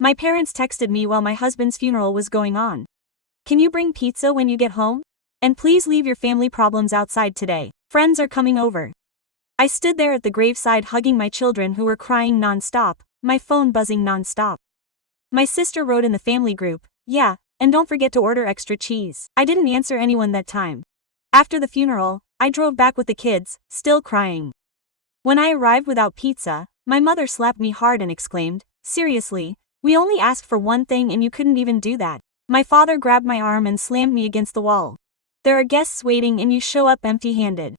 My parents texted me while my husband's funeral was going on. Can you bring pizza when you get home? And please leave your family problems outside today. Friends are coming over. I stood there at the graveside hugging my children who were crying non-stop, my phone buzzing non-stop. My sister wrote in the family group, "Yeah, and don't forget to order extra cheese." I didn't answer anyone that time. After the funeral, I drove back with the kids, still crying. When I arrived without pizza, my mother slapped me hard and exclaimed, "Seriously, we only asked for one thing and you couldn't even do that." My father grabbed my arm and slammed me against the wall. "There are guests waiting and you show up empty-handed."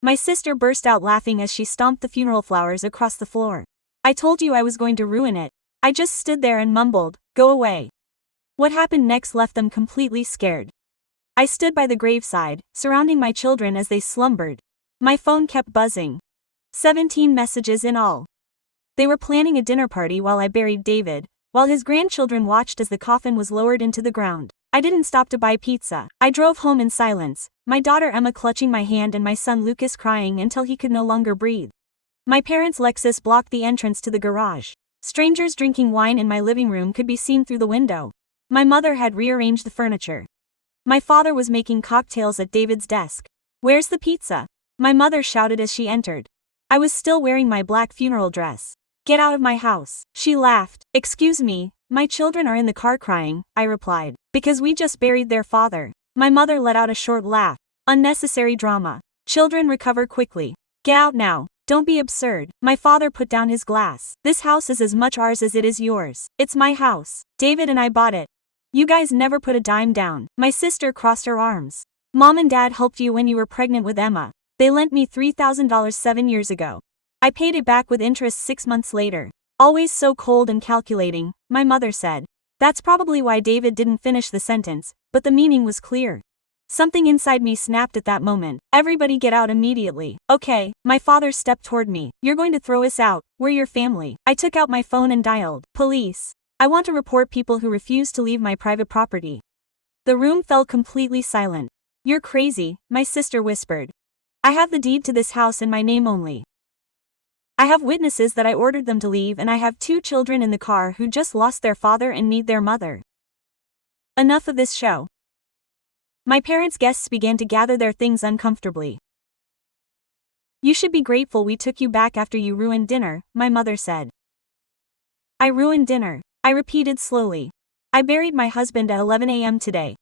My sister burst out laughing as she stomped the funeral flowers across the floor. "I told you I was going to ruin it." I just stood there and mumbled, "Go away." What happened next left them completely scared. I stood by the graveside, surrounding my children as they slumbered. My phone kept buzzing. 17 messages in all. They were planning a dinner party while I buried David, while his grandchildren watched as the coffin was lowered into the ground. I didn't stop to buy pizza. I drove home in silence, my daughter Emma clutching my hand and my son Lucas crying until he could no longer breathe. My parents' Lexus blocked the entrance to the garage. Strangers drinking wine in my living room could be seen through the window. My mother had rearranged the furniture. My father was making cocktails at David's desk. "Where's the pizza?" My mother shouted as she entered. I was still wearing my black funeral dress. "Get out of my house." She laughed. "Excuse me, my children are in the car crying," I replied. "Because we just buried their father." My mother let out a short laugh. "Unnecessary drama. Children, recover quickly. Get out now. Don't be absurd." My father put down his glass. "This house is as much ours as it is yours. It's my house. David and I bought it. You guys never put a dime down." My sister crossed her arms. "Mom and Dad helped you when you were pregnant with Emma. They lent me $3,000 7 years ago. I paid it back with interest 6 months later." "Always so cold and calculating," my mother said. That's probably why David didn't finish the sentence, but the meaning was clear. Something inside me snapped at that moment. "Everybody get out immediately." "Okay." My father stepped toward me. "You're going to throw us out. We're your family." I took out my phone and dialed, "Police. I want to report people who refuse to leave my private property." The room fell completely silent. "You're crazy," my sister whispered. "I have the deed to this house in my name only. I have witnesses that I ordered them to leave and I have 2 children in the car who just lost their father and need their mother." Enough of this show. My parents' guests began to gather their things uncomfortably. "You should be grateful we took you back after you ruined dinner," my mother said. "I ruined dinner," I repeated slowly. "I buried my husband at 11 a.m. today.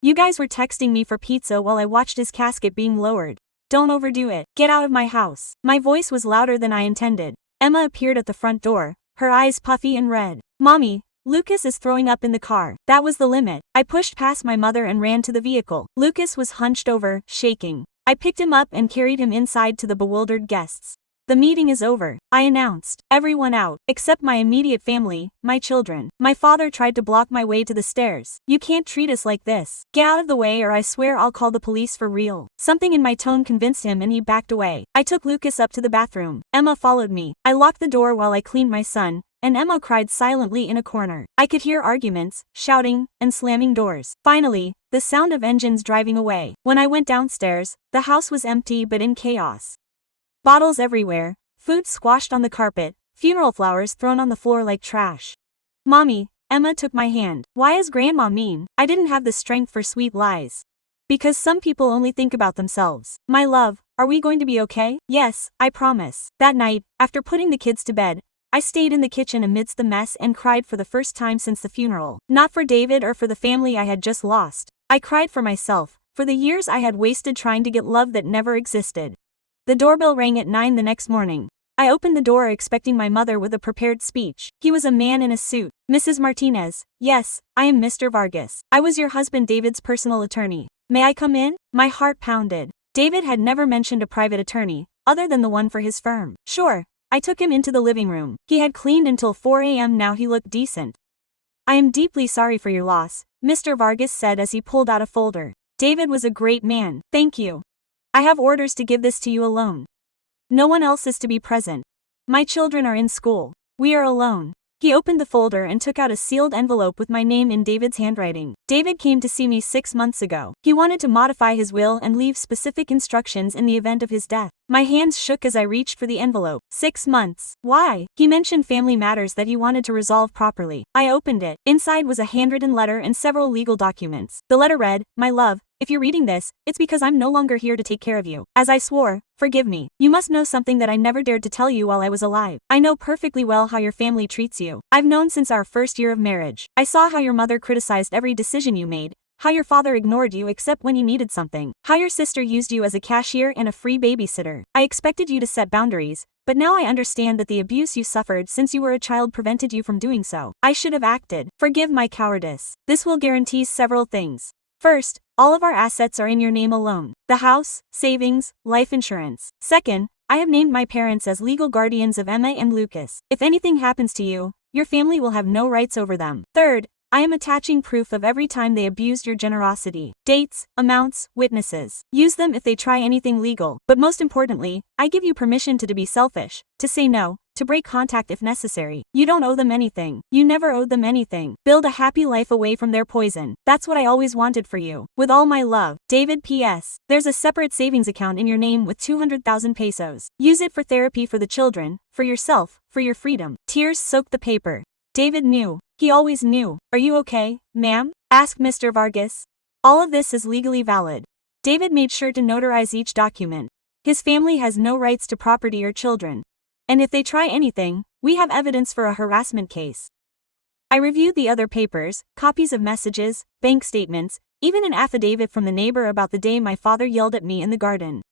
You guys were texting me for pizza while I watched his casket being lowered. Don't overdo it. Get out of my house." My voice was louder than I intended. Emma appeared at the front door, her eyes puffy and red. "Mommy, Lucas is throwing up in the car." That was the limit. I pushed past my mother and ran to the vehicle. Lucas was hunched over, shaking. I picked him up and carried him inside to the bewildered guests. "The meeting is over," I announced. "Everyone out, except my immediate family, my children." My father tried to block my way to the stairs. "You can't treat us like this. Get out of the way or I swear I'll call the police for real." Something in my tone convinced him and he backed away. I took Lucas up to the bathroom. Emma followed me. I locked the door while I cleaned my son, and Emma cried silently in a corner. I could hear arguments, shouting, and slamming doors. Finally, the sound of engines driving away. When I went downstairs, the house was empty but in chaos. Bottles everywhere, food squashed on the carpet, funeral flowers thrown on the floor like trash. "Mommy," Emma took my hand. "Why is Grandma mean?" I didn't have the strength for sweet lies. "Because some people only think about themselves." "My love, are we going to be okay?" "Yes, I promise." That night, after putting the kids to bed, I stayed in the kitchen amidst the mess and cried for the first time since the funeral. Not for David or for the family I had just lost. I cried for myself, for the years I had wasted trying to get love that never existed. The doorbell rang at 9 the next morning. I opened the door expecting my mother with a prepared speech. He was a man in a suit. "Mrs. Martinez." "Yes, I am Mr. Vargas. I was your husband David's personal attorney. May I come in?" My heart pounded. David had never mentioned a private attorney, other than the one for his firm. "Sure." I took him into the living room. He had cleaned until 4 a.m. Now he looked decent. "I am deeply sorry for your loss," Mr. Vargas said as he pulled out a folder. "David was a great man. Thank you. I have orders to give this to you alone. No one else is to be present. My children are in school. We are alone." He opened the folder and took out a sealed envelope with my name in David's handwriting. "David came to see me 6 months ago. He wanted to modify his will and leave specific instructions in the event of his death. My hands shook as I reached for the envelope. 6 months. Why? He mentioned family matters that he wanted to resolve properly. I opened it. Inside was a handwritten letter and several legal documents. The letter read, "My love, if you're reading this, it's because I'm no longer here to take care of you. As I swore, forgive me. You must know something that I never dared to tell you while I was alive. I know perfectly well how your family treats you. I've known since our first year of marriage. I saw how your mother criticized every decision you made, how your father ignored you except when you needed something, how your sister used you as a cashier and a free babysitter. I expected you to set boundaries, but now I understand that the abuse you suffered since you were a child prevented you from doing so. I should have acted. Forgive my cowardice. This will guarantee several things. First, all of our assets are in your name alone. The house, savings, life insurance. Second, I have named my parents as legal guardians of Emma and Lucas. If anything happens to you, your family will have no rights over them. Third, I am attaching proof of every time they abused your generosity. Dates, amounts, witnesses. Use them if they try anything legal. But most importantly, I give you permission to be selfish, to say no, to break contact if necessary. You don't owe them anything. You never owed them anything. Build a happy life away from their poison. That's what I always wanted for you. With all my love, David. P.S. There's a separate savings account in your name with 200,000 pesos. Use it for therapy for the children, for yourself, for your freedom. Tears soaked the paper. David knew. He always knew. Are you okay, ma'am? Asked Mr. Vargas. All of this is legally valid. David made sure to notarize each document. His family has no rights to property or children. And if they try anything, we have evidence for a harassment case. I reviewed the other papers, copies of messages, bank statements, even an affidavit from the neighbor about the day my father yelled at me in the garden.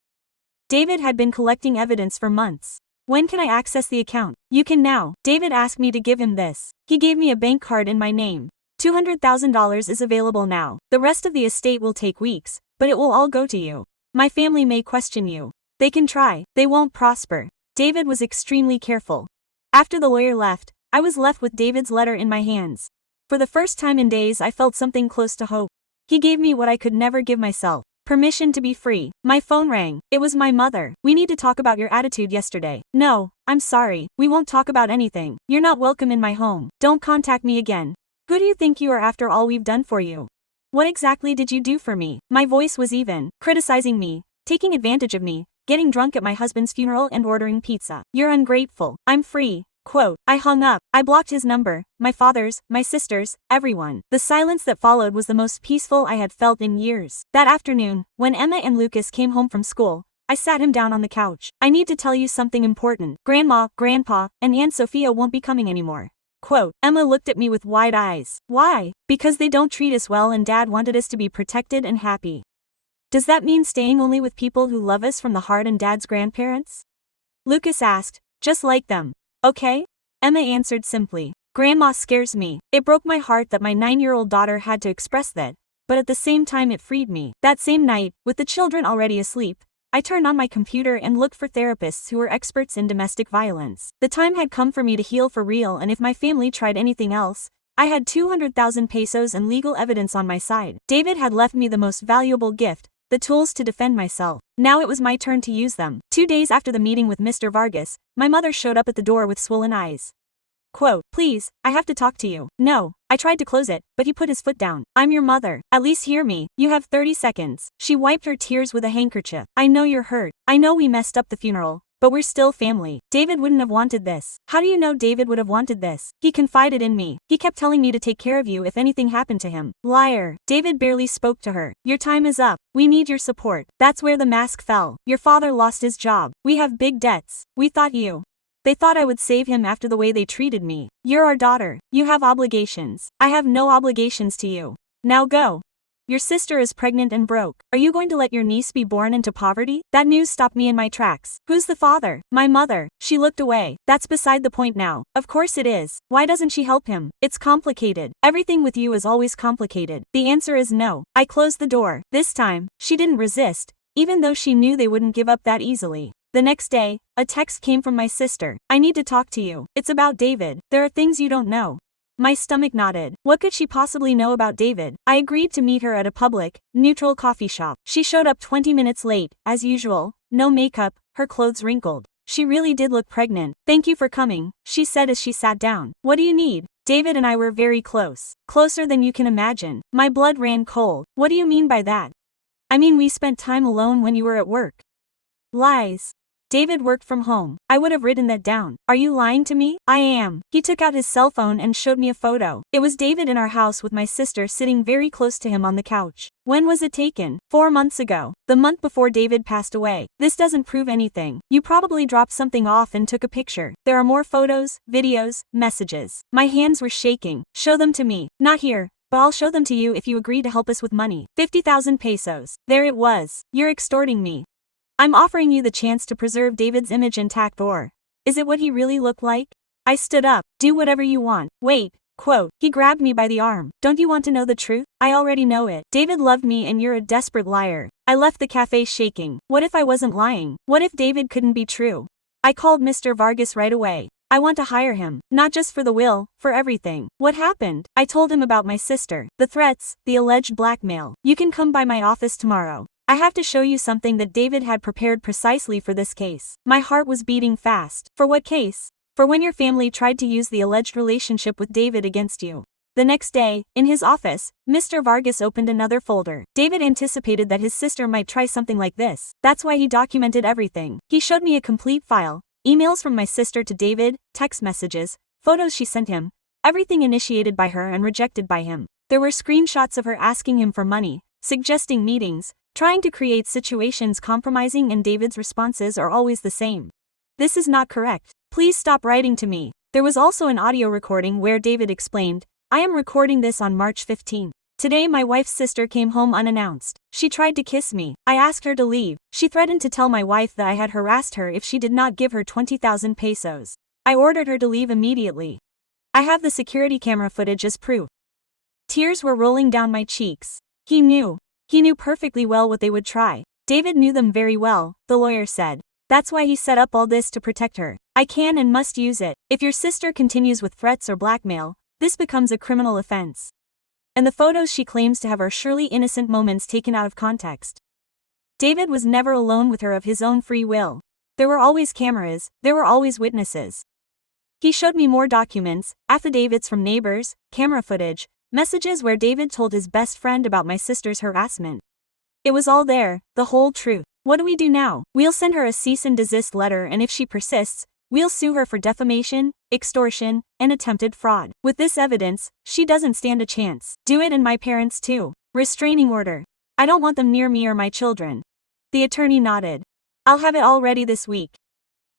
David had been collecting evidence for months. When can I access the account? You can now. David asked me to give him this. He gave me a bank card in my name. $200,000 is available now. The rest of the estate will take weeks, but it will all go to you. My family may question you. They can try. They won't prosper. David was extremely careful. After the lawyer left, I was left with David's letter in my hands. For the first time in days I felt something close to hope. He gave me what I could never give myself. Permission to be free. My phone rang. It was my mother. We need to talk about your attitude yesterday. No, I'm sorry. We won't talk about anything. You're not welcome in my home. Don't contact me again. Who do you think you are after all we've done for you? What exactly did you do for me? My voice was even, criticizing me, taking advantage of me, getting drunk at my husband's funeral and ordering pizza. You're ungrateful. I'm free. Quote, I hung up. I blocked his number, my father's, my sister's, everyone. The silence that followed was the most peaceful I had felt in years. That afternoon, when Emma and Lucas came home from school, I sat him down on the couch. I need to tell you something important. Grandma, Grandpa, and Aunt Sophia won't be coming anymore. Quote, Emma looked at me with wide eyes. Why? Because they don't treat us well and Dad wanted us to be protected and happy. Does that mean staying only with people who love us from the heart and Dad's grandparents? Lucas asked, just like them. Okay? Emma answered simply. Grandma scares me. It broke my heart that my 9-year-old daughter had to express that, but at the same time it freed me. That same night, with the children already asleep, I turned on my computer and looked for therapists who were experts in domestic violence. The time had come for me to heal for real, and if my family tried anything else, I had 200,000 pesos and legal evidence on my side. David had left me the most valuable gift, the tools to defend myself. Now it was my turn to use them. 2 days after the meeting with Mr. Vargas, my mother showed up at the door with swollen eyes. Quote, please, I have to talk to you. No, I tried to close it, but he put his foot down. I'm your mother. At least hear me. You have 30 seconds. She wiped her tears with a handkerchief. I know you're hurt. I know we messed up the funeral, but we're still family. David wouldn't have wanted this. How do you know David would have wanted this? He confided in me. He kept telling me to take care of you if anything happened to him. Liar. David barely spoke to her. Your time is up. We need your support. That's where the mask fell. Your father lost his job. We have big debts. We thought you. They thought I would save him after the way they treated me. You're our daughter. You have obligations. I have no obligations to you. Now go. Your sister is pregnant and broke. Are you going to let your niece be born into poverty? That news stopped me in my tracks. Who's the father? My mother. She looked away. That's beside the point now. Of course it is. Why doesn't she help him? It's complicated. Everything with you is always complicated. The answer is no. I closed the door. This time, she didn't resist, even though she knew they wouldn't give up that easily. The next day, a text came from my sister. I need to talk to you. It's about David. There are things you don't know. My stomach nodded. What could she possibly know about David? I agreed to meet her at a public, neutral coffee shop. She showed up 20 minutes late, as usual, no makeup, her clothes wrinkled. She really did look pregnant. Thank you for coming, she said as she sat down. What do you need? David and I were very close. Closer than you can imagine. My blood ran cold. What do you mean by that? I mean we spent time alone when you were at work. Lies. David worked from home. I would have written that down. Are you lying to me? I am. He took out his cell phone and showed me a photo. It was David in our house with my sister sitting very close to him on the couch. When was it taken? 4 months ago. The month before David passed away. This doesn't prove anything. You probably dropped something off and took a picture. There are more photos, videos, messages. My hands were shaking. Show them to me. Not here. But I'll show them to you if you agree to help us with money. 50,000 pesos. There it was. You're extorting me. I'm offering you the chance to preserve David's image intact, or is it what he really looked like? I stood up. Do whatever you want. Wait. Quote. He grabbed me by the arm. Don't you want to know the truth? I already know it. David loved me and you're a desperate liar. I left the cafe shaking. What if I wasn't lying? What if David couldn't be true? I called Mr. Vargas right away. I want to hire him, not just for the will, for everything. What happened? I told him about my sister, the threats, the alleged blackmail. You can come by my office tomorrow. I have to show you something that David had prepared precisely for this case. My heart was beating fast. For what case? For when your family tried to use the alleged relationship with David against you. The next day, in his office, Mr. Vargas opened another folder. David anticipated that his sister might try something like this. That's why he documented everything. He showed me a complete file. Emails from my sister to David, text messages, photos she sent him, everything initiated by her and rejected by him. There were screenshots of her asking him for money, suggesting meetings, trying to create situations compromising, and David's responses are always the same. This is not correct. Please stop writing to me. There was also an audio recording where David explained, I am recording this on March 15. Today my wife's sister came home unannounced. She tried to kiss me. I asked her to leave. She threatened to tell my wife that I had harassed her if she did not give her 20,000 pesos. I ordered her to leave immediately. I have the security camera footage as proof. Tears were rolling down my cheeks. He knew perfectly well what they would try. David knew them very well, the lawyer said. That's why he set up all this to protect her. I can and must use it. If your sister continues with threats or blackmail, this becomes a criminal offense. And the photos she claims to have are surely innocent moments taken out of context. David was never alone with her of his own free will. There were always cameras, there were always witnesses. He showed me more documents, affidavits from neighbors, camera footage, messages where David told his best friend about my sister's harassment. It was all there, the whole truth. What do we do now? We'll send her a cease and desist letter, and if she persists, we'll sue her for defamation, extortion, and attempted fraud. With this evidence, she doesn't stand a chance. Do it, and my parents too. Restraining order. I don't want them near me or my children. The attorney nodded. I'll have it all ready this week.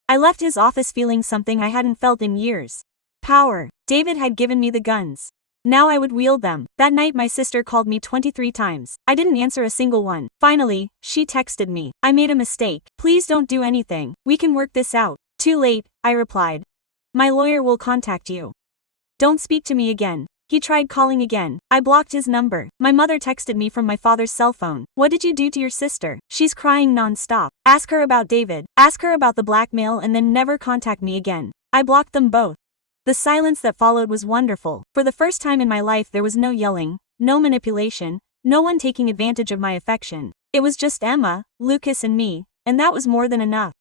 I left his office feeling something I hadn't felt in years. Power. David had given me the guns. Now I would wield them. That night my sister called me 23 times. I didn't answer a single one. Finally, she texted me. I made a mistake. Please don't do anything. We can work this out. Too late, I replied. My lawyer will contact you. Don't speak to me again. He tried calling again. I blocked his number. My mother texted me from my father's cell phone. What did you do to your sister? She's crying non-stop. Ask her about David. Ask her about the blackmail and then never contact me again. I blocked them both. The silence that followed was wonderful. For the first time in my life there was no yelling, no manipulation, no one taking advantage of my affection. It was just Emma, Lucas and me, and that was more than enough.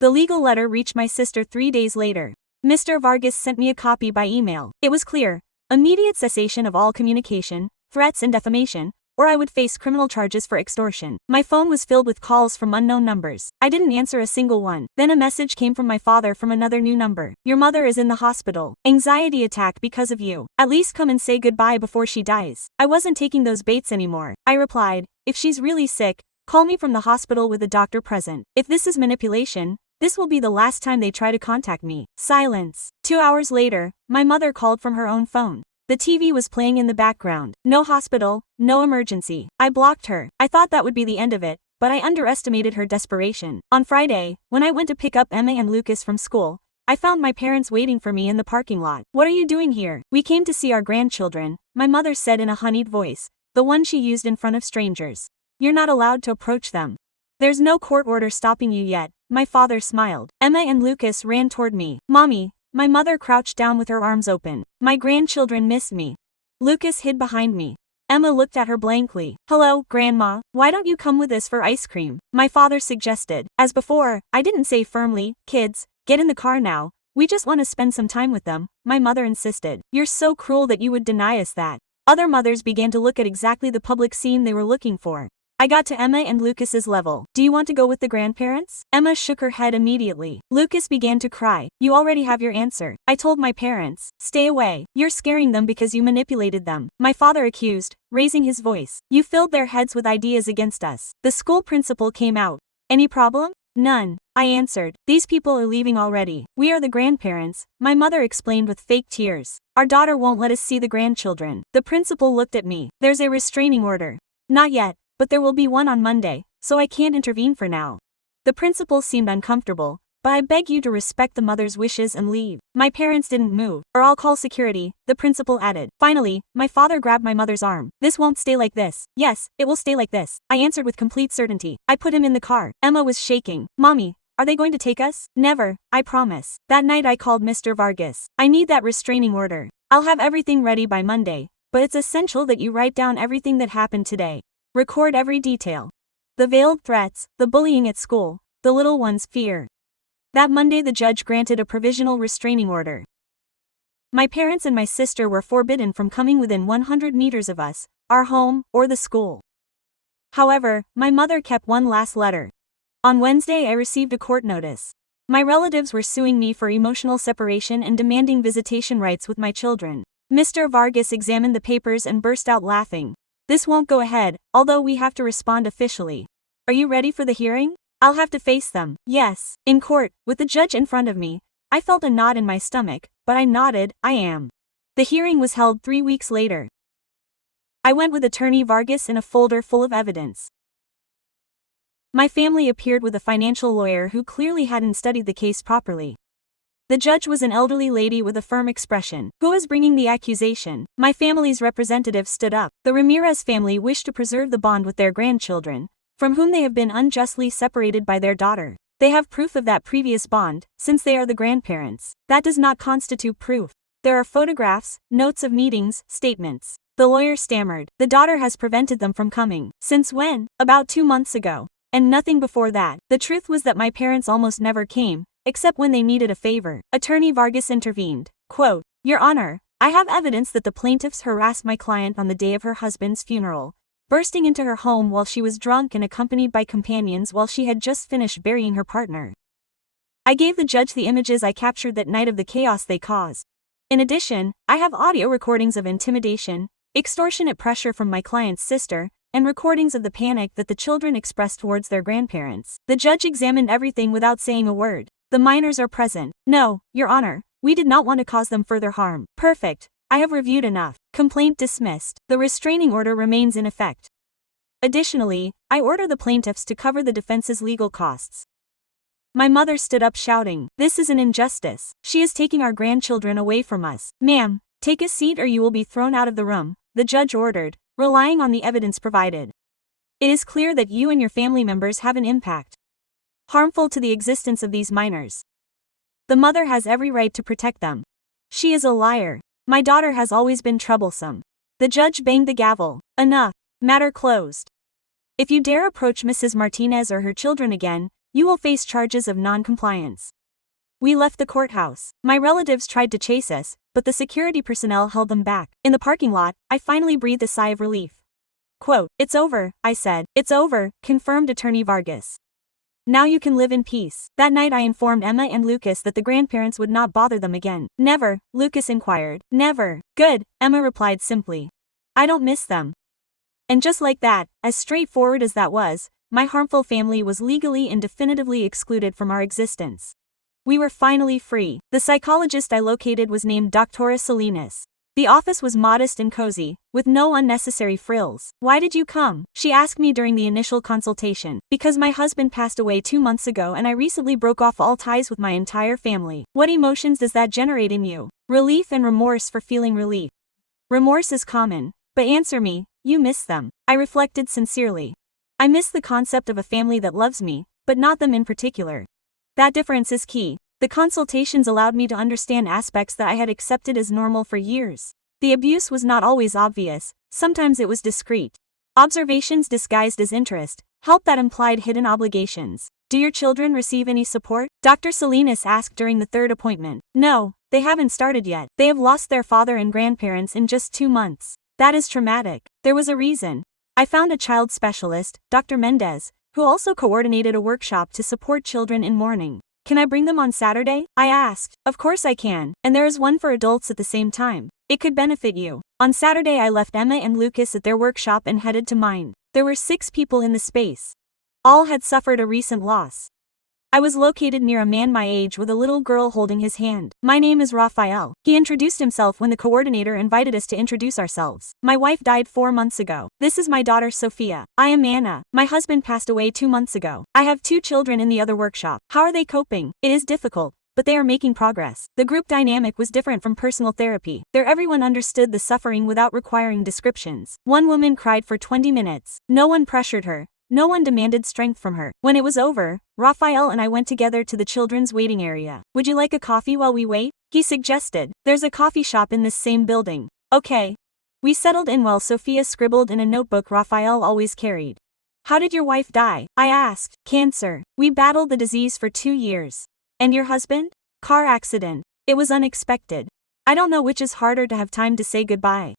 The legal letter reached my sister 3 days later. Mr. Vargas sent me a copy by email. It was clear. Immediate cessation of all communication, threats and defamation, or I would face criminal charges for extortion. My phone was filled with calls from unknown numbers. I didn't answer a single one. Then a message came from my father from another new number. Your mother is in the hospital. Anxiety attack because of you. At least come and say goodbye before she dies. I wasn't taking those baits anymore. I replied, if she's really sick, call me from the hospital with a doctor present. If this is manipulation, this will be the last time they try to contact me. Silence. 2 hours later, my mother called from her own phone. The TV was playing in the background. No hospital, no emergency. I blocked her. I thought that would be the end of it, but I underestimated her desperation. On Friday, when I went to pick up Emma and Lucas from school, I found my parents waiting for me in the parking lot. What are you doing here? We came to see our grandchildren, my mother said in a honeyed voice, the one she used in front of strangers. You're not allowed to approach them. There's no court order stopping you yet, my father smiled. Emma and Lucas ran toward me. Mommy. My mother crouched down with her arms open. My grandchildren missed me. Lucas hid behind me. Emma looked at her blankly. Hello, Grandma. Why don't you come with us for ice cream? My father suggested. As before, I didn't say firmly, kids, get in the car now. We just want to spend some time with them. My mother insisted. You're so cruel that you would deny us that. Other mothers began to look at exactly the public scene they were looking for. I got to Emma and Lucas's level. Do you want to go with the grandparents? Emma shook her head immediately. Lucas began to cry. You already have your answer. I told my parents. Stay away. You're scaring them because you manipulated them. My father accused, raising his voice. You filled their heads with ideas against us. The school principal came out. Any problem? None. I answered. These people are leaving already. We are the grandparents, my mother explained with fake tears. Our daughter won't let us see the grandchildren. The principal looked at me. There's a restraining order. Not yet, but there will be one on Monday, so I can't intervene for now. The principal seemed uncomfortable, but I beg you to respect the mother's wishes and leave. My parents didn't move, or I'll call security, the principal added. Finally, my father grabbed my mother's arm. This won't stay like this. Yes, it will stay like this, I answered with complete certainty. I put him in the car. Emma was shaking. Mommy, are they going to take us? Never, I promise. That night I called Mr. Vargas. I need that restraining order. I'll have everything ready by Monday, but it's essential that you write down everything that happened today. Record every detail. The veiled threats, the bullying at school, the little one's fear. That Monday the judge granted a provisional restraining order. My parents and my sister were forbidden from coming within 100 meters of us, our home, or the school. However, my mother kept one last letter. On Wednesday I received a court notice. My relatives were suing me for emotional separation and demanding visitation rights with my children. Mr. Vargas examined the papers and burst out laughing. This won't go ahead, although we have to respond officially. Are you ready for the hearing? I'll have to face them. Yes. In court, with the judge in front of me, I felt a knot in my stomach, but I nodded, I am. The hearing was held 3 weeks later. I went with attorney Vargas in a folder full of evidence. My family appeared with a financial lawyer who clearly hadn't studied the case properly. The judge was an elderly lady with a firm expression. Who is bringing the accusation? My family's representative stood up. The Ramirez family wished to preserve the bond with their grandchildren, from whom they have been unjustly separated by their daughter. They have proof of that previous bond, since they are the grandparents. That does not constitute proof. There are photographs, notes of meetings, statements. The lawyer stammered. The daughter has prevented them from coming. Since when? About 2 months ago. And nothing before that. The truth was that my parents almost never came, except when they needed a favor. Attorney Vargas intervened. Quote, Your Honor, I have evidence that the plaintiffs harassed my client on the day of her husband's funeral, bursting into her home while she was drunk and accompanied by companions while she had just finished burying her partner. I gave the judge the images I captured that night of the chaos they caused. In addition, I have audio recordings of intimidation, extortionate pressure from my client's sister, and recordings of the panic that the children expressed towards their grandparents. The judge examined everything without saying a word. The minors are present. No, Your Honor, we did not want to cause them further harm. Perfect. I have reviewed enough. Complaint dismissed. The restraining order remains in effect. Additionally, I order the plaintiffs to cover the defense's legal costs. My mother stood up shouting, This is an injustice. She is taking our grandchildren away from us. Ma'am, take a seat or you will be thrown out of the room, the judge ordered, relying on the evidence provided. It is clear that you and your family members have an impact harmful to the existence of these minors. The mother has every right to protect them. She is a liar. My daughter has always been troublesome. The judge banged the gavel. Enough. Matter closed. If you dare approach Mrs. Martinez or her children again, you will face charges of non-compliance. We left the courthouse. My relatives tried to chase us, but the security personnel held them back. In the parking lot, I finally breathed a sigh of relief. Quote, It's over, I said. It's over, confirmed attorney Vargas. Now you can live in peace. That night I informed Emma and Lucas that the grandparents would not bother them again. Never, Lucas inquired. Never. Good, Emma replied simply. I don't miss them. And just like that, as straightforward as that was, my harmful family was legally and definitively excluded from our existence. We were finally free. The psychologist I located was named Dr. Salinas. The office was modest and cozy, with no unnecessary frills. Why did you come? She asked me during the initial consultation. Because my husband passed away 2 months ago and I recently broke off all ties with my entire family. What emotions does that generate in you? Relief and remorse for feeling relief. Remorse is common, but answer me, you miss them. I reflected sincerely. I miss the concept of a family that loves me, but not them in particular. That difference is key. The consultations allowed me to understand aspects that I had accepted as normal for years. The abuse was not always obvious, sometimes it was discreet. Observations disguised as interest, help that implied hidden obligations. Do your children receive any support? Dr. Salinas asked during the third appointment. No, they haven't started yet. They have lost their father and grandparents in just 2 months. That is traumatic. There was a reason. I found a child specialist, Dr. Mendez, who also coordinated a workshop to support children in mourning. Can I bring them on Saturday? I asked. Of course I can, and there is one for adults at the same time. It could benefit you. On Saturday I left Emma and Lucas at their workshop and headed to mine. There were 6 people in the space. All had suffered a recent loss. I was located near a man my age with a little girl holding his hand. My name is Raphael. He introduced himself when the coordinator invited us to introduce ourselves. My wife died 4 months ago. This is my daughter Sophia. I am Anna. My husband passed away 2 months ago. I have 2 children in the other workshop. How are they coping? It is difficult, but they are making progress. The group dynamic was different from personal therapy. There everyone understood the suffering without requiring descriptions. One woman cried for 20 minutes. No one pressured her. No one demanded strength from her. When it was over, Raphael and I went together to the children's waiting area. Would you like a coffee while we wait? He suggested. There's a coffee shop in this same building. Okay. We settled in while Sophia scribbled in a notebook Raphael always carried. How did your wife die? I asked. Cancer. We battled the disease for 2 years. And your husband? Car accident. It was unexpected. I don't know which is harder to have time to say goodbye.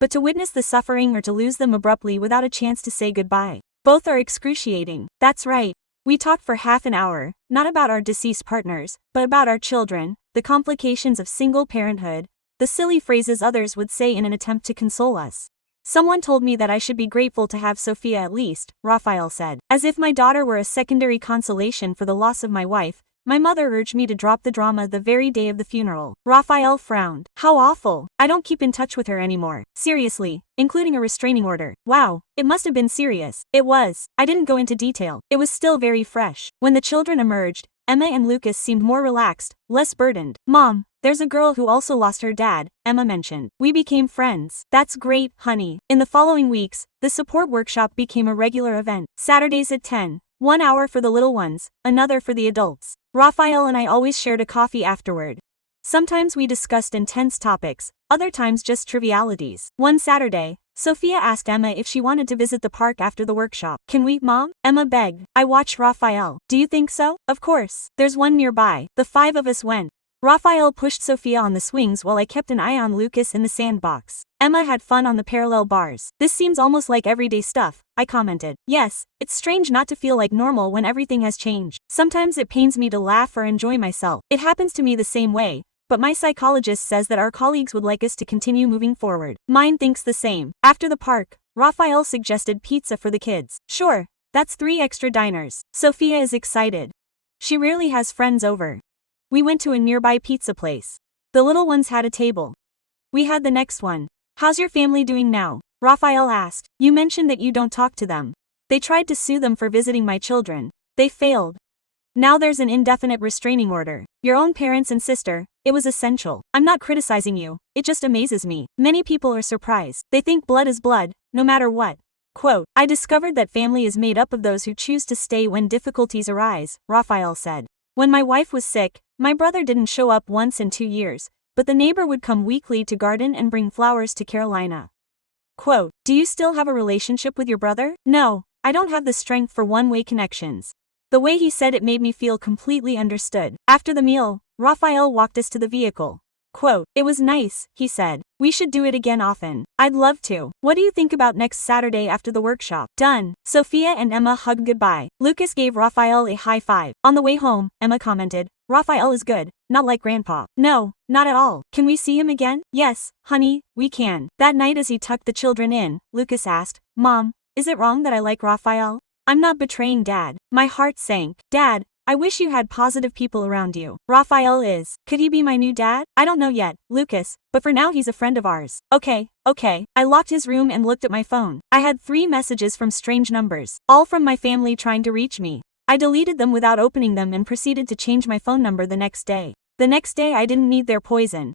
But to witness the suffering or to lose them abruptly without a chance to say goodbye. Both are excruciating. That's right. We talked for half an hour, not about our deceased partners, but about our children, the complications of single parenthood, the silly phrases others would say in an attempt to console us. Someone told me that I should be grateful to have Sophia at least, Raphael said. As if my daughter were a secondary consolation for the loss of my wife, my mother urged me to drop the drama the very day of the funeral. Raphael frowned. How awful. I don't keep in touch with her anymore. Seriously, including a restraining order. Wow, it must have been serious. It was. I didn't go into detail. It was still very fresh. When the children emerged, Emma and Lucas seemed more relaxed, less burdened. Mom, there's a girl who also lost her dad, Emma mentioned. We became friends. That's great, honey. In the following weeks, the support workshop became a regular event. Saturdays at 10. 1 hour for the little ones, another for the adults. Raphael and I always shared a coffee afterward. Sometimes we discussed intense topics, other times just trivialities. One Saturday, Sophia asked Emma if she wanted to visit the park after the workshop. Can we, Mom? Emma begged. I watched Raphael. Do you think so? Of course. There's one nearby. The 5 of us went. Raphael pushed Sophia on the swings while I kept an eye on Lucas in the sandbox. Emma had fun on the parallel bars. This seems almost like everyday stuff, I commented. Yes, it's strange not to feel like normal when everything has changed. Sometimes it pains me to laugh or enjoy myself. It happens to me the same way, but my psychologist says that our colleagues would like us to continue moving forward. Mine thinks the same. After the park, Raphael suggested pizza for the kids. Sure, that's 3 extra diners. Sophia is excited. She rarely has friends over. We went to a nearby pizza place. The little ones had a table. We had the next one. How's your family doing now? Raphael asked. You mentioned that you don't talk to them. They tried to sue them for visiting my children. They failed. Now there's an indefinite restraining order. Your own parents and sister, it was essential. I'm not criticizing you, it just amazes me. Many people are surprised. They think blood is blood, no matter what. Quote, I discovered that family is made up of those who choose to stay when difficulties arise, Raphael said. When my wife was sick, my brother didn't show up once in 2 years, but the neighbor would come weekly to garden and bring flowers to Carolina. Quote, do you still have a relationship with your brother? No, I don't have the strength for one-way connections. The way he said it made me feel completely understood. After the meal, Raphael walked us to the vehicle. Quote, it was nice, he said. We should do it again often. I'd love to. What do you think about next Saturday after the workshop? Done. Sophia and Emma hugged goodbye. Lucas gave Raphael a high five. On the way home, Emma commented, Raphael is good, not like Grandpa. No, not at all. Can we see him again? Yes, honey, we can. That night as he tucked the children in, Lucas asked, Mom, is it wrong that I like Raphael? I'm not betraying Dad. My heart sank. Dad, I wish you had positive people around you. Raphael is. Could he be my new dad? I don't know yet, Lucas, but for now he's a friend of ours. Okay. I locked his room and looked at my phone. I had 3 messages from strange numbers, all from my family trying to reach me. I deleted them without opening them and proceeded to change my phone number the next day. The next day I didn't need their poison.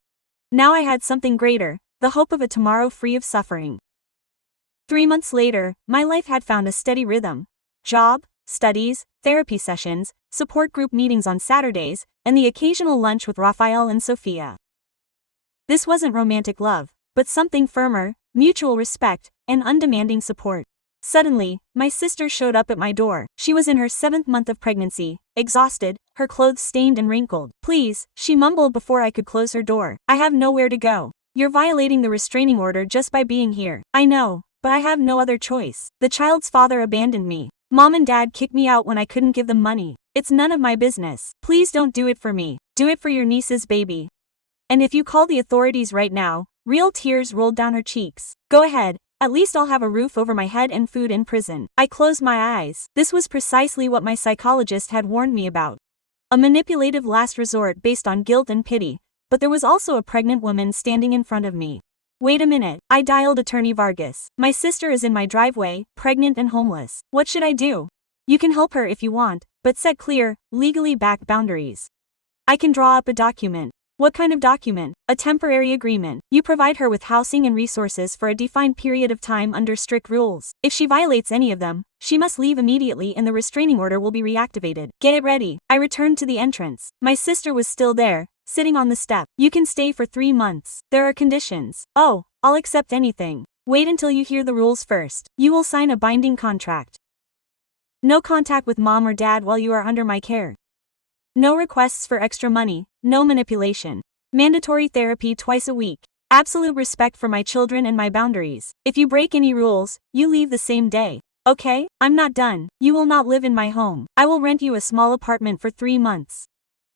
Now I had something greater, the hope of a tomorrow free of suffering. 3 months later, my life had found a steady rhythm. Job, studies, therapy sessions, support group meetings on Saturdays, and the occasional lunch with Raphael and Sophia. This wasn't romantic love, but something firmer, mutual respect, and undemanding support. Suddenly, my sister showed up at my door. She was in her 7th month of pregnancy, exhausted, her clothes stained and wrinkled. Please, she mumbled before I could close her door. I have nowhere to go. You're violating the restraining order just by being here. I know. but I have no other choice. The child's father abandoned me. Mom and dad kicked me out when I couldn't give them money. It's none of my business. Please don't do it for me. Do it for your niece's baby. And if you call the authorities right now, real tears rolled down her cheeks. Go ahead. At least I'll have a roof over my head and food in prison. I closed my eyes. This was precisely what my psychologist had warned me about. A manipulative last resort based on guilt and pity. But there was also a pregnant woman standing in front of me. Wait a minute. I dialed Attorney Vargas. My sister is in my driveway, pregnant and homeless. What should I do? You can help her if you want, but set clear, legally backed boundaries. I can draw up a document. What kind of document? A temporary agreement. You provide her with housing and resources for a defined period of time under strict rules. If she violates any of them, she must leave immediately and the restraining order will be reactivated. Get it ready. I returned to the entrance. My sister was still there, sitting on the step. You can stay for 3 months. There are conditions. Oh, I'll accept anything. Wait until you hear the rules first. You will sign a binding contract. No contact with mom or dad while you are under my care. No requests for extra money, no manipulation. Mandatory therapy twice a week. Absolute respect for my children and my boundaries. If you break any rules, you leave the same day. Okay, I'm not done. You will not live in my home. I will rent you a small apartment for 3 months.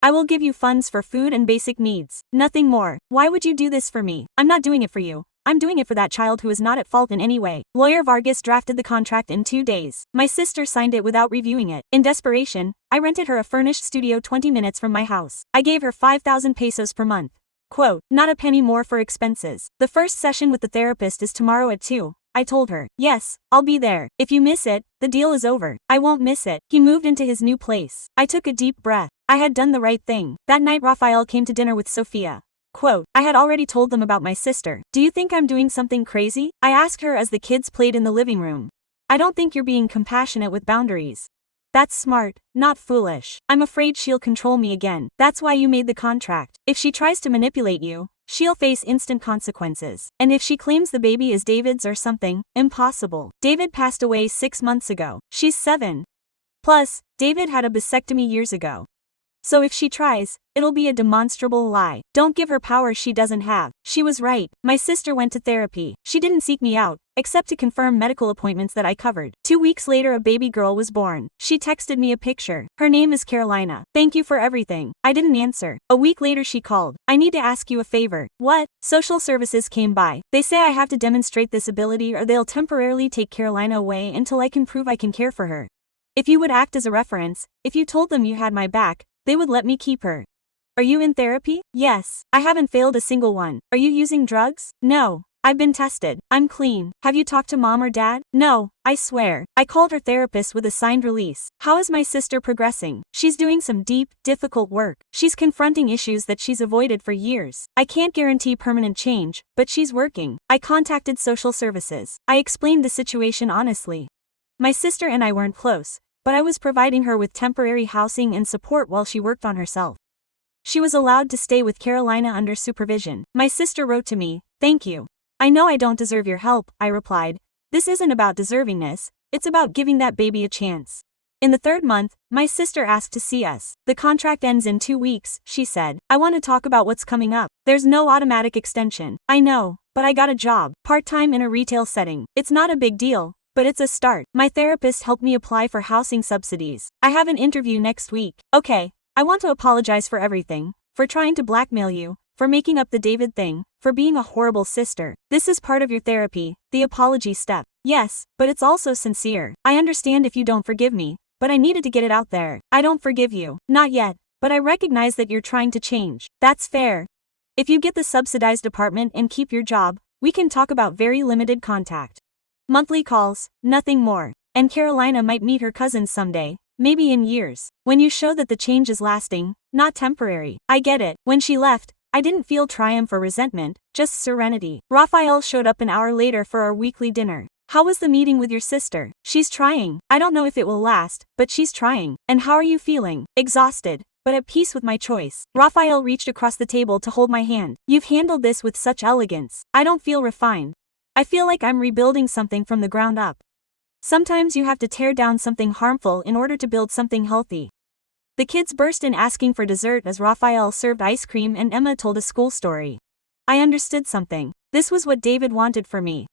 I will give you funds for food and basic needs. Nothing more. Why would you do this for me? I'm not doing it for you. I'm doing it for that child who is not at fault in any way. Lawyer Vargas drafted the contract in 2 days. My sister signed it without reviewing it. In desperation, I rented her a furnished studio 20 minutes from my house. I gave her 5,000 pesos per month. Quote, not a penny more for expenses. The first session with the therapist is tomorrow at 2. I told her. Yes, I'll be there. If you miss it, the deal is over. I won't miss it. He moved into his new place. I took a deep breath. I had done the right thing. That night Rafael came to dinner with Sophia. Quote, I had already told them about my sister. Do you think I'm doing something crazy? I asked her as the kids played in the living room. I don't think you're being compassionate with boundaries. That's smart, not foolish. I'm afraid she'll control me again. That's why you made the contract. If she tries to manipulate you, she'll face instant consequences. And if she claims the baby is David's or something, impossible. David passed away 6 months ago. She's 7. Plus, David had a vasectomy years ago. So if she tries, it'll be a demonstrable lie. Don't give her power she doesn't have. She was right. My sister went to therapy. She didn't seek me out, except to confirm medical appointments that I covered. 2 weeks later a baby girl was born. She texted me a picture. Her name is Carolina. Thank you for everything. I didn't answer. A week later she called. I need to ask you a favor. What? Social services came by. They say I have to demonstrate this ability or they'll temporarily take Carolina away until I can prove I can care for her. If you would act as a reference, if you told them you had my back, they would let me keep her. Are you in therapy? Yes. I haven't failed a single one. Are you using drugs? No. I've been tested. I'm clean. Have you talked to mom or dad? No. I swear. I called her therapist with a signed release. How is my sister progressing? She's doing some deep, difficult work. She's confronting issues that she's avoided for years. I can't guarantee permanent change, but she's working. I contacted social services. I explained the situation honestly. My sister and I weren't close, but I was providing her with temporary housing and support while she worked on herself. She was allowed to stay with Carolina under supervision. My sister wrote to me, thank you. I know I don't deserve your help, I replied. This isn't about deservingness, it's about giving that baby a chance. In the 3rd month, my sister asked to see us. The contract ends in 2 weeks, she said. I want to talk about what's coming up. There's no automatic extension. I know, but I got a job, part-time in a retail setting. It's not a big deal, but it's a start. My therapist helped me apply for housing subsidies. I have an interview next week. Okay, I want to apologize for everything, for trying to blackmail you, for making up the David thing, for being a horrible sister. This is part of your therapy, the apology step. Yes, but it's also sincere. I understand if you don't forgive me, but I needed to get it out there. I don't forgive you. Not yet, but I recognize that you're trying to change. That's fair. If you get the subsidized apartment and keep your job, we can talk about very limited contact. Monthly calls, nothing more. And Carolina might meet her cousins someday, maybe in years. When you show that the change is lasting, not temporary. I get it. When she left, I didn't feel triumph or resentment, just serenity. Rafael showed up an hour later for our weekly dinner. How was the meeting with your sister? She's trying. I don't know if it will last, but she's trying. And how are you feeling? Exhausted, but at peace with my choice. Rafael reached across the table to hold my hand. You've handled this with such elegance. I don't feel refined. I feel like I'm rebuilding something from the ground up. Sometimes you have to tear down something harmful in order to build something healthy. The kids burst in asking for dessert as Rafael served ice cream and Emma told a school story. I understood something. This was what David wanted for me.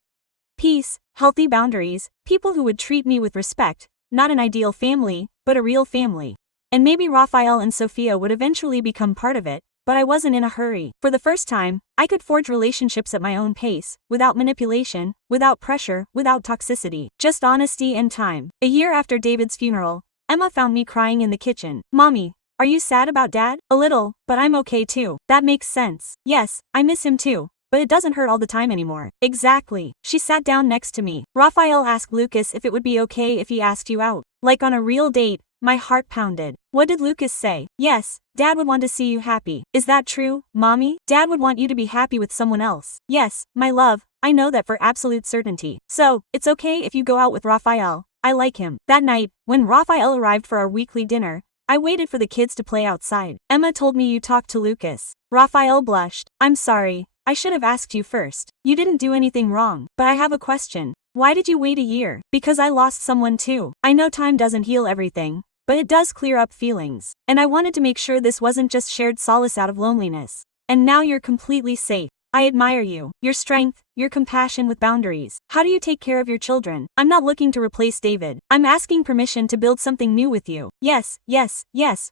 peace, healthy boundaries, people who would treat me with respect, not an ideal family, but a real family. And maybe Raphael and Sophia would eventually become part of it, but I wasn't in a hurry. For the first time, I could forge relationships at my own pace, without manipulation, without pressure, without toxicity, just honesty and time. A year after David's funeral, Emma found me crying in the kitchen. Mommy, are you sad about Dad? A little, but I'm okay too. That makes sense. Yes, I miss him too. But it doesn't hurt all the time anymore. Exactly. She sat down next to me. Raphael asked Lucas if it would be okay if he asked you out. Like on a real date. My heart pounded. What did Lucas say? Yes, Dad would want to see you happy. Is that true, Mommy? Dad would want you to be happy with someone else. Yes, my love, I know that for absolute certainty. So, it's okay if you go out with Raphael. I like him. That night, when Raphael arrived for our weekly dinner, I waited for the kids to play outside. Emma told me you talked to Lucas. Raphael blushed. I'm sorry, I should have asked you first. You didn't do anything wrong. But I have a question. Why did you wait a year? Because I lost someone too. I know time doesn't heal everything, but it does clear up feelings. And I wanted to make sure this wasn't just shared solace out of loneliness. And now you're completely safe. I admire you, your strength, your compassion with boundaries. How do you take care of your children? I'm not looking to replace David. I'm asking permission to build something new with you. Yes,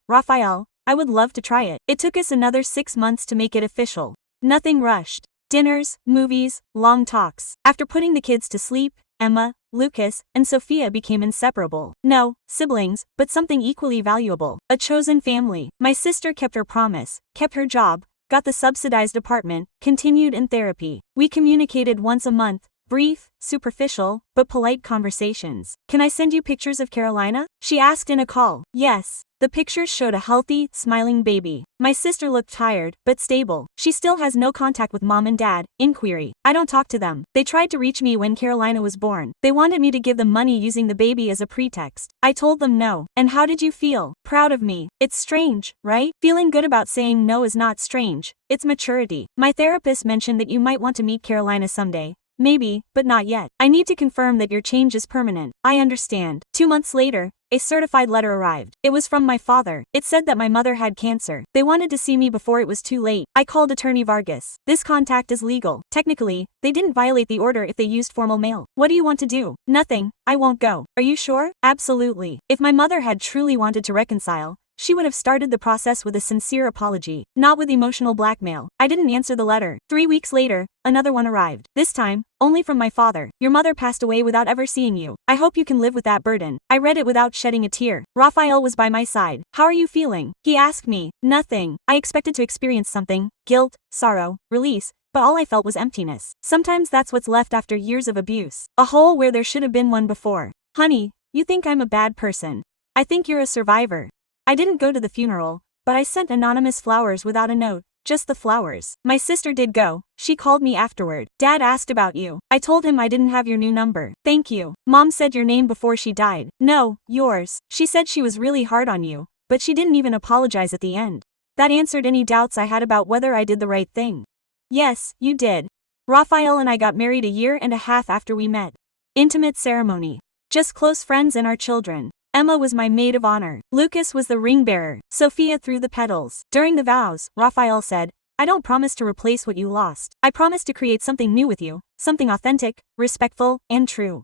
Raphael, I would love to try it. It took us another 6 months to make it official. Nothing rushed. Dinners, movies, long talks. After putting the kids to sleep, Emma, Lucas, and Sophia became inseparable. No, siblings, but something equally valuable. A chosen family. My sister kept her promise, kept her job, got the subsidized apartment, continued in therapy. We communicated once a month, brief, superficial, but polite conversations. Can I send you pictures of Carolina? She asked in a call. Yes. The pictures showed a healthy, smiling baby. My sister looked tired, but stable. She still has no contact with Mom and Dad. Inquiry. I don't talk to them. They tried to reach me when Carolina was born. They wanted me to give them money using the baby as a pretext. I told them no. And how did you feel? Proud of me. It's strange, right? Feeling good about saying no is not strange. It's maturity. My therapist mentioned that you might want to meet Carolina someday. Maybe, but not yet. I need to confirm that your change is permanent. I understand. 2 months later, a certified letter arrived. It was from my father. It said that my mother had cancer. They wanted to see me before it was too late. I called Attorney Vargas. This contact is legal. Technically, they didn't violate the order if they used formal mail. What do you want to do? Nothing. I won't go. Are you sure? Absolutely. If my mother had truly wanted to reconcile, she would have started the process with a sincere apology, not with emotional blackmail. I didn't answer the letter. 3 weeks later, another one arrived. This time, only from my father. Your mother passed away without ever seeing you. I hope you can live with that burden. I read it without shedding a tear. Raphael was by my side. How are you feeling? He asked me. Nothing. I expected to experience something. Guilt, sorrow, release. But all I felt was emptiness. Sometimes that's what's left after years of abuse. A hole where there should have been one before. Honey, you think I'm a bad person. I think you're a survivor. I didn't go to the funeral, but I sent anonymous flowers without a note, just the flowers. My sister did go. She called me afterward. Dad asked about you. I told him I didn't have your new number. Thank you. Mom said your name before she died. No, yours. She said she was really hard on you, but she didn't even apologize at the end. That answered any doubts I had about whether I did the right thing. Yes, you did. Raphael and I got married a year and a half after we met. Intimate ceremony. Just close friends and our children. Emma was my maid of honor. Lucas was the ring bearer. Sophia threw the petals. During the vows, Raphael said, I don't promise to replace what you lost. I promise to create something new with you, something authentic, respectful, and true.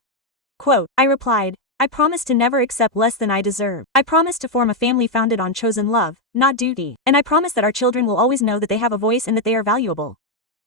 Quote, I replied, I promise to never accept less than I deserve. I promise to form a family founded on chosen love, not duty. And I promise that our children will always know that they have a voice and that they are valuable.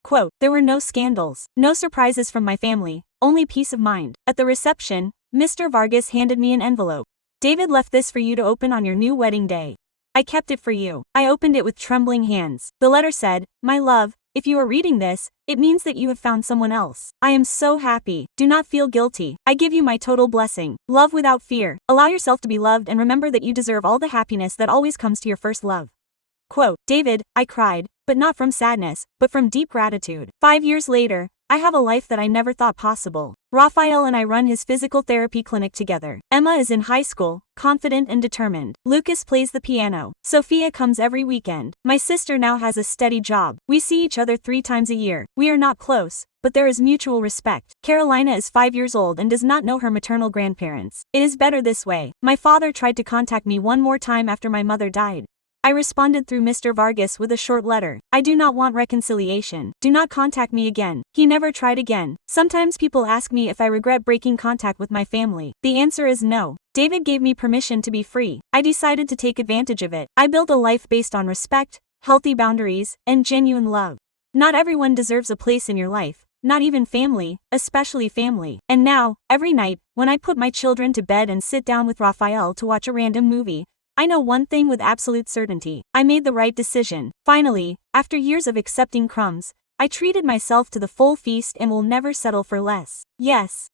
Quote, there were no scandals, no surprises from my family, only peace of mind. At the reception, Mr. Vargas handed me an envelope. David left this for you to open on your new wedding day. I kept it for you. I opened it with trembling hands. The letter said, my love, if you are reading this, it means that you have found someone else. I am so happy. Do not feel guilty. I give you my total blessing. Love without fear. Allow yourself to be loved and remember that you deserve all the happiness that always comes to your first love. Quote, David, I cried, but not from sadness, but from deep gratitude. 5 years later, I have a life that I never thought possible. Raphael and I run his physical therapy clinic together. Emma is in high school, confident and determined. Lucas plays the piano. Sophia comes every weekend. My sister now has a steady job. We see each other 3 times a year. We are not close, but there is mutual respect. Carolina is 5 years old and does not know her maternal grandparents. It is better this way. My father tried to contact me one more time after my mother died. I responded through Mr. Vargas with a short letter. I do not want reconciliation. Do not contact me again. He never tried again. Sometimes people ask me if I regret breaking contact with my family. The answer is no. David gave me permission to be free. I decided to take advantage of it. I built a life based on respect, healthy boundaries, and genuine love. Not everyone deserves a place in your life. Not even family, especially family. And now, every night, when I put my children to bed and sit down with Raphael to watch a random movie, I know one thing with absolute certainty. I made the right decision. Finally, after years of accepting crumbs, I treated myself to the full feast and will never settle for less. Yes,